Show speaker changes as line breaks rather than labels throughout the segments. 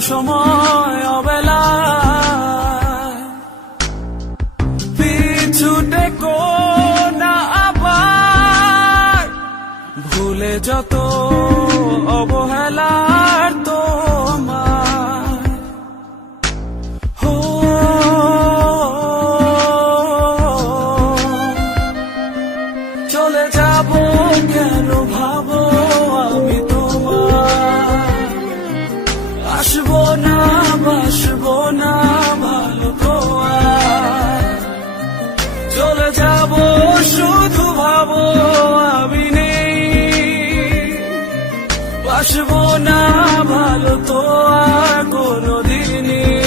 সুসময় অবেলা। পিছুটে না আবার ভুলে যত চলে যাব শুধু ভাবো আমি নেই। বাসবো না ভালো তো আর কোনোদিনই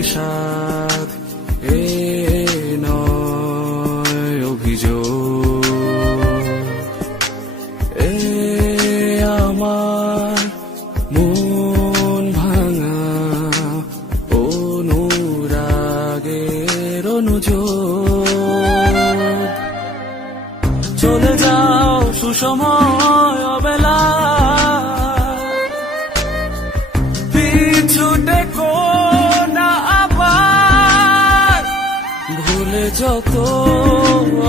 বিষাদ এ নয় অভিযোগ। এ আমার মন ভাঙা অনুরাগের অনুযোগ। চলে যাও সুসময় অবেলা ভুলে যত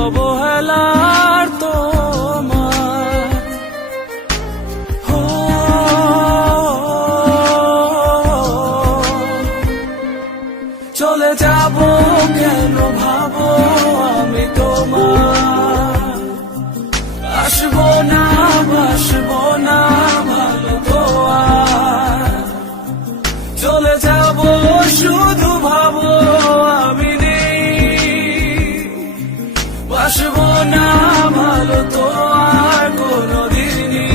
অবহেলার তোমার। চলে যাব কেন ভাবো আমি তোমার? আসব না বাসবো না ভালো তো আর কোনোদিনই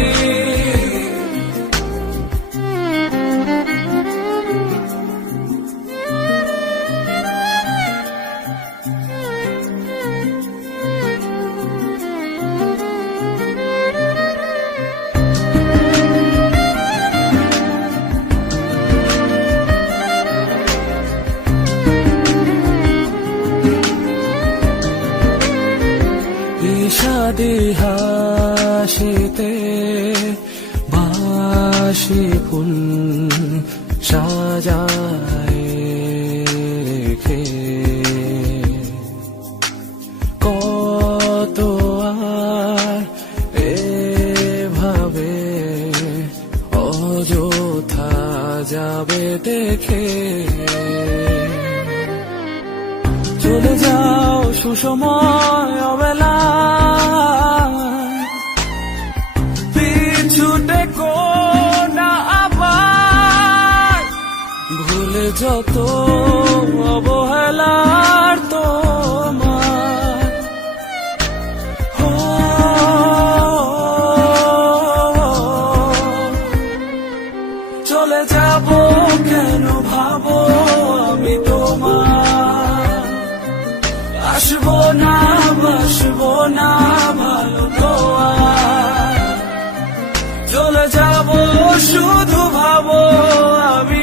বিষাদি হাসিতে বাসি ফুল সাজায় কত আর এভাবে অযথা যাবে দেখে। চলে যাও সুসময় অবেলা যত অবহেলার তোমার। চলে যাব কেন ভাবো আমি তোমার? আসব না, বাসবো না, ভালো চলে যাব শুধু ভাবো আমি